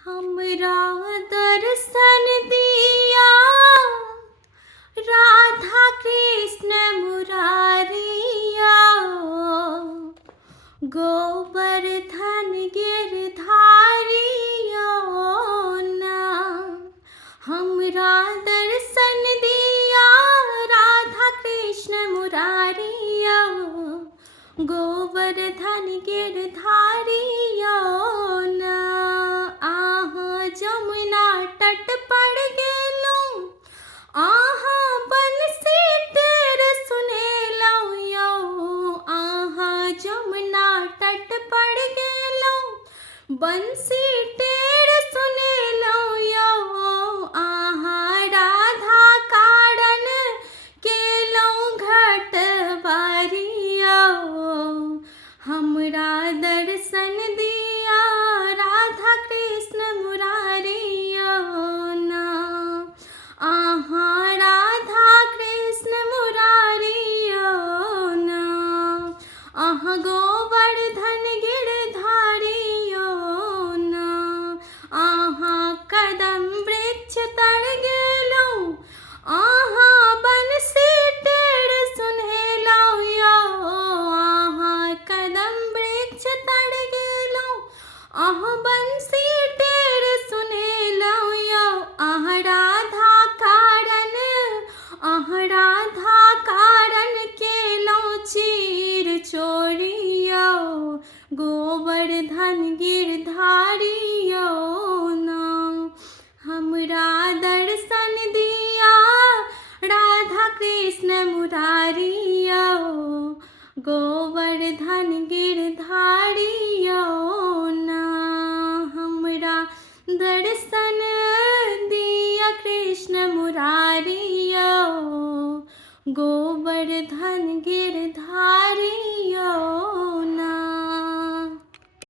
हमरा दर्शन दिया राधा कृष्ण मुरारिया, गोवर्धन गिरधारिया ना। हमरा दर्शन दिया राधा कृष्ण मुरारिया, गोवर्धन गिरधारिया ना। जमुना तट पर गेलूं, आहा बंसी टेर सुनेलौं यौ। आहा जमुना तट पर गेलूं, बंसी टेर सुनेलौं यौ। आहा राधा कारण केलौं घट बारिया, हमरा दर्शन दिया राधा कृष्ण मुरारिया ना। आहा राधा कृष्ण मुरारिया ना। आहा गोवर्धन गिरधारिया ना। आहा कदम वृक्ष तर गेलौं, आहा बंसी टेर सुनेलौं यौ। आहा कदम वृक्ष तर गेलौं, आहा बंसी टेर सुनेलौं यौ। आहा राधा कारण केलौं चीर चोरिया, गोवर्धन गिरधारिया ना। हमरा दर्शन दिया राधा कृष्ण मुरारिया, गोवर्धन गिरधारिया ना। हमरा दर्शन दिया कृष्ण मुरारिया, गोवर्धन गिरधारिया।